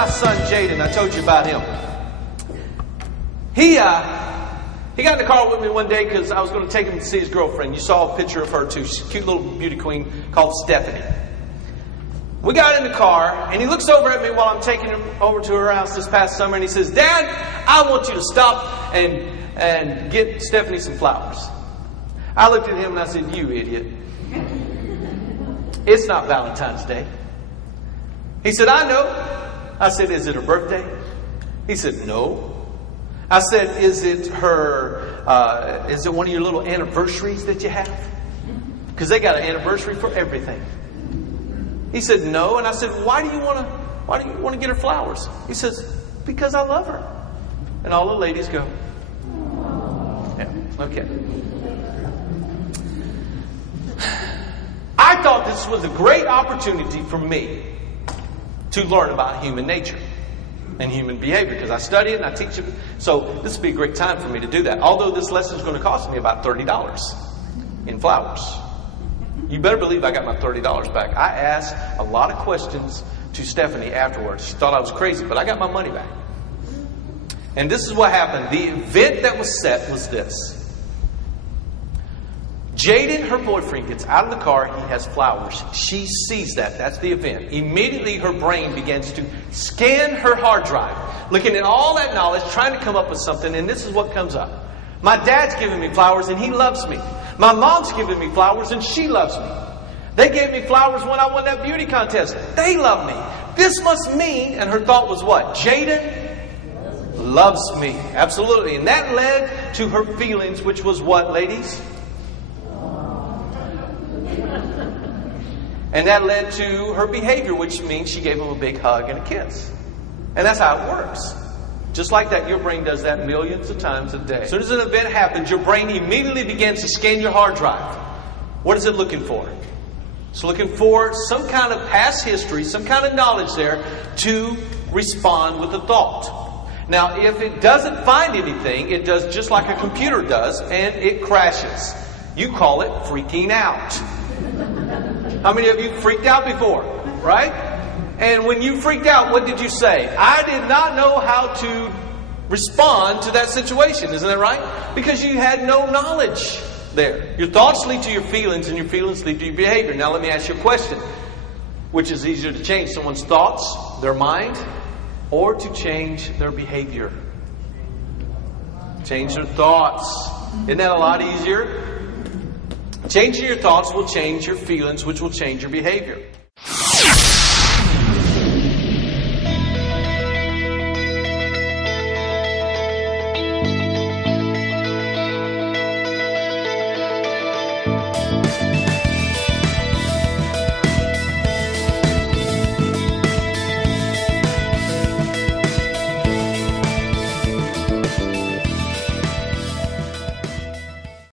my son Jaden. I told you about him. He got in the car with me one day because I was going to take him to see his girlfriend. You saw a picture of her too. She's a cute little beauty queen called Stephanie. We got in the car, and he looks over at me while I'm taking him over to her house this past summer, and he says, "Dad, I want you to stop and get Stephanie some flowers." I looked at him and I said, "You idiot. It's not Valentine's Day." He said, "I know." I said, "Is it her birthday?" He said, "No." I said, Is it one of your little anniversaries that you have? Because they got an anniversary for everything. He said, "No." And I said, why do you want to get her flowers?" He says, "Because I love her." And all the ladies go, "Yeah, okay." I thought this was a great opportunity for me to learn about human nature and human behavior, because I study it and I teach it. So this would be a great time for me to do that. Although this lesson is going to cost me about $30 in flowers. You better believe I got my $30 back. I asked a lot of questions to Stephanie afterwards. She thought I was crazy, but I got my money back. And this is what happened. The event that was set was this. Jaden, her boyfriend, gets out of the car. He has flowers. She sees that. That's the event. Immediately, her brain begins to scan her hard drive, looking at all that knowledge, trying to come up with something. And this is what comes up. My dad's giving me flowers, and he loves me. My mom's giving me flowers, and she loves me. They gave me flowers when I won that beauty contest. They love me. This must mean, and her thought was what? Jaden loves me. Absolutely. And that led to her feelings, which was what, ladies? And that led to her behavior, which means she gave him a big hug and a kiss. And that's how it works. Just like that, your brain does that millions of times a day. As soon as an event happens, your brain immediately begins to scan your hard drive. What is it looking for? It's looking for some kind of past history, some kind of knowledge there to respond with a thought. Now, if it doesn't find anything, it does just like a computer does, and it crashes. You call it freaking out. How many of you freaked out before? Right? And when you freaked out, what did you say? I did not know how to respond to that situation. Isn't that right? Because you had no knowledge there. Your thoughts lead to your feelings, and your feelings lead to your behavior. Now let me ask you a question. Which is easier to change? Someone's thoughts, their mind, or to change their behavior? Change their thoughts. Isn't that a lot easier? Changing your thoughts will change your feelings, which will change your behavior.